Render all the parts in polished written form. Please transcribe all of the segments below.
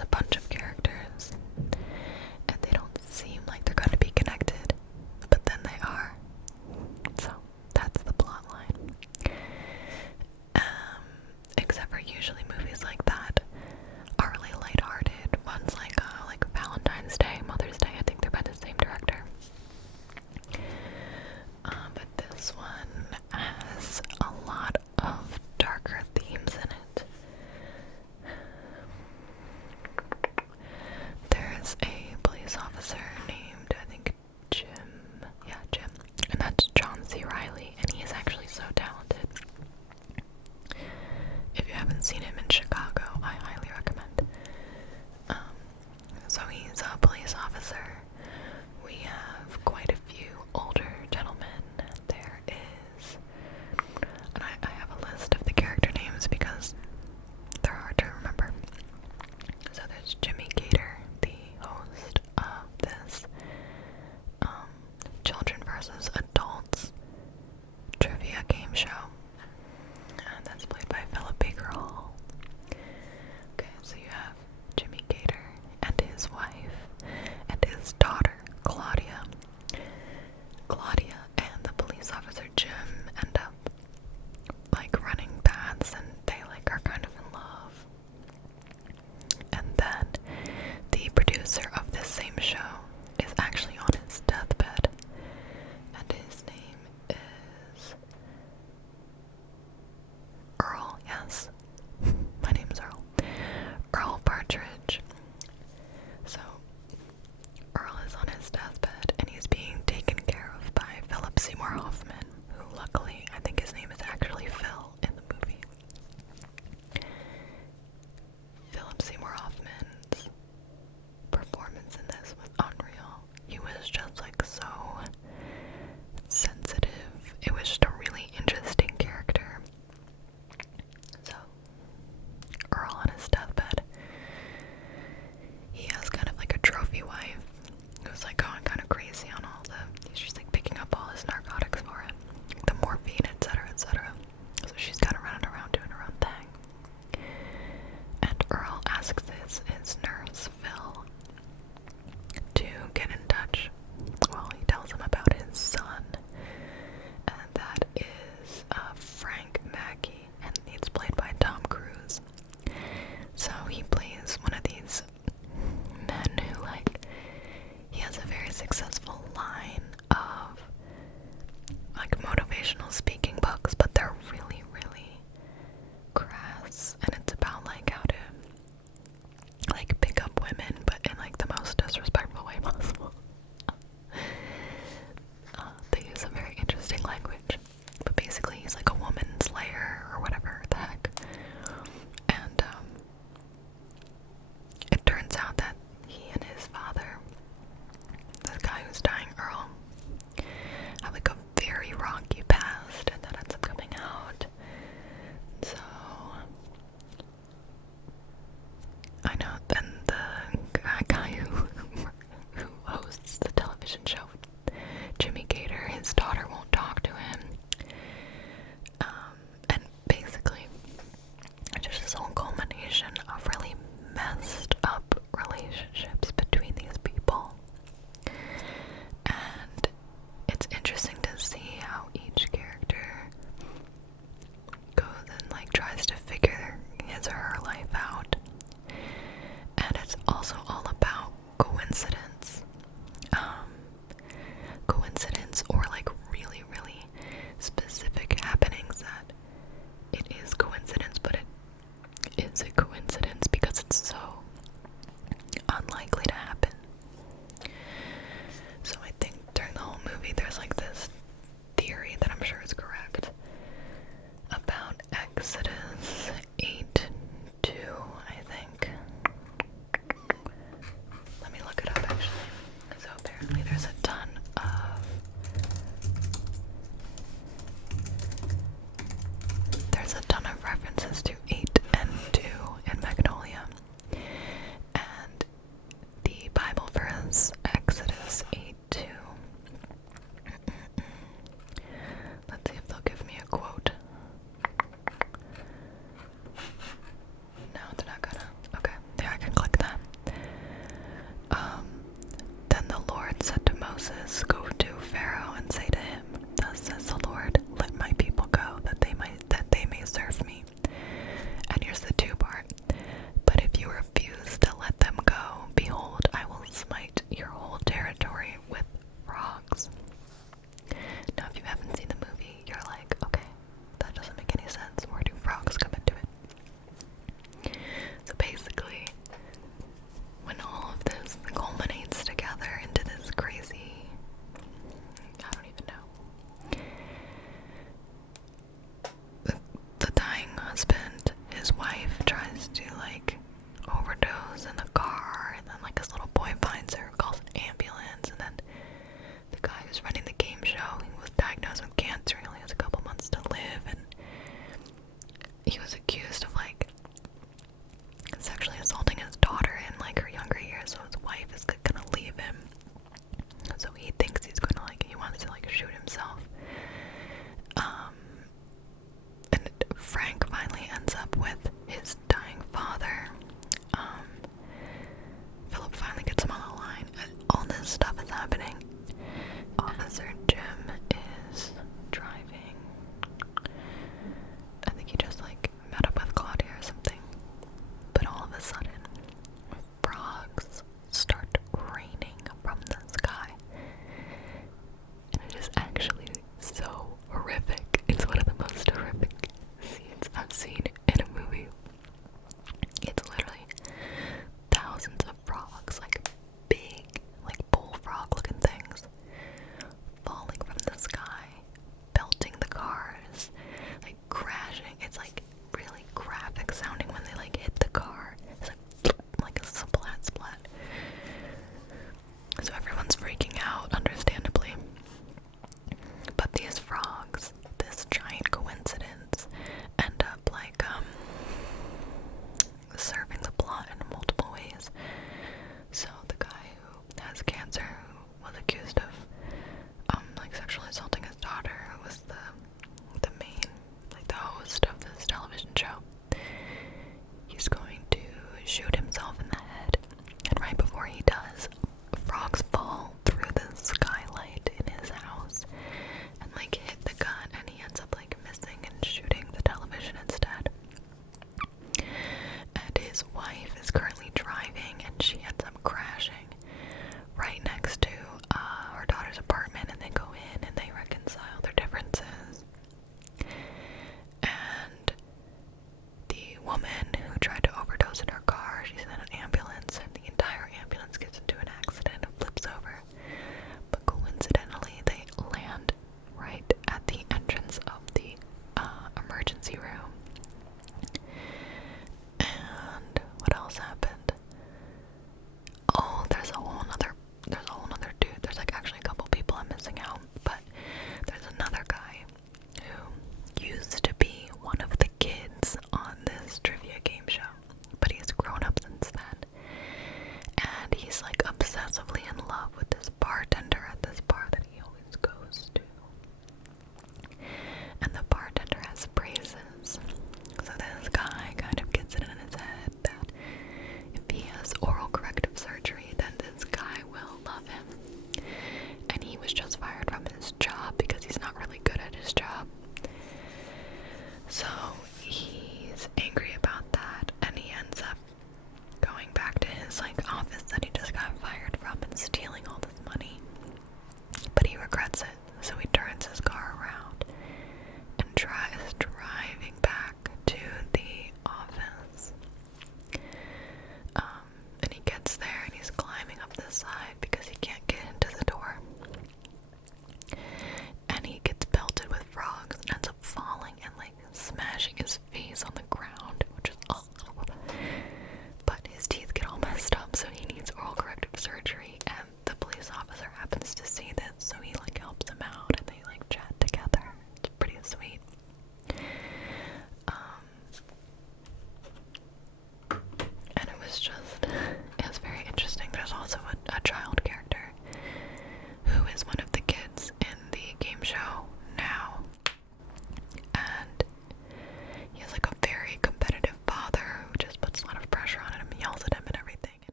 there's a bunch of characters, and they don't seem like they're going to be connected, but then they are. So that's the plot line. Except for usually movies like that are really lighthearted. Ones like Valentine's Day, Mother's Day, I think they're by the same director. But this one has a lot of darker themes in it. There's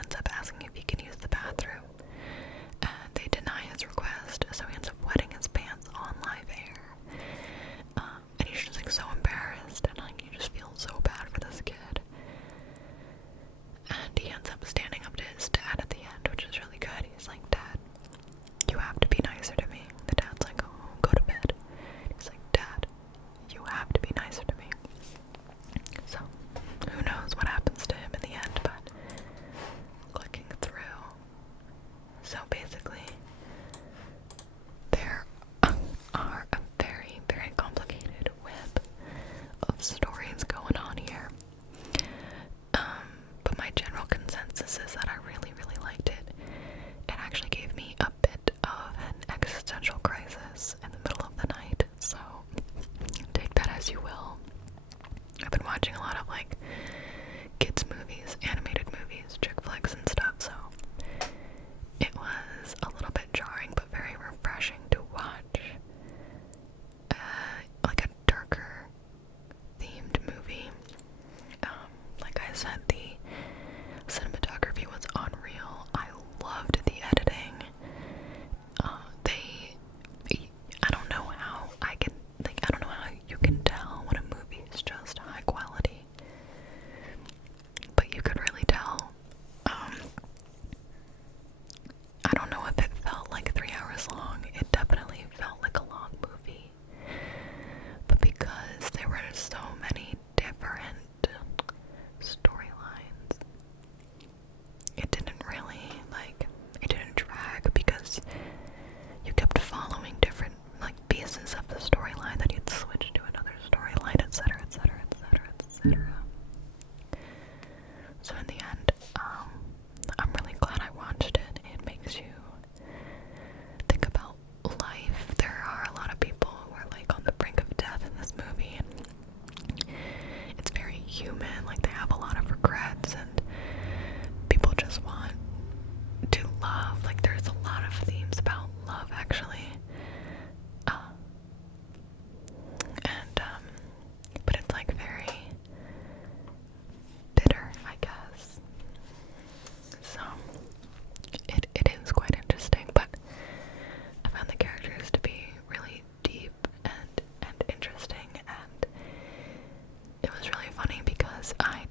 ends up asking if he can use the bathroom, and they deny his request, so he ends up wetting his pants on live air. And he's just like so embarrassed, and like you just feel so bad for this kid. And he ends up standing up to his dad at the end, which is really good. He's like, Dad, you have to be nicer to me. The dad's like, oh, go to bed. He's like, Dad, you have to be nicer to me. So, who knows what happens to him in the end, but clicking through. So basically, there are a very, very complicated web of stories going on here. But my general consensus is that I really, really liked it. It actually gave me a bit of an existential crisis in the middle of the night, so take that as you will. I've been watching a lot of like kids movies, animated movies, chick flicks and stuff, so it was a little bit jarring but very refreshing to watch like a darker themed movie. Like I said, the cinematography was unreal. I loved the editing. I don't know how I don't know how you can tell when a movie is just high quality, but you could really tell. I don't know if it felt like 3 hours long. It definitely felt like a long movie, but because there were so many different storylines, it didn't really, it didn't drag because you kept following different, pieces of the storyline, that you'd switch to another storyline, etc., etc., etc., etc. So in the end, I'm really glad I watched it. It makes you think about life. There are a lot of people who are, on the brink of death in this movie, and it's very human. They have a lot of regrets, and people just want to love. There's a lot of themes about love, actually. But it's very bitter, I guess. So it is quite interesting, but I found the characters to be really deep and interesting, and it was really funny because I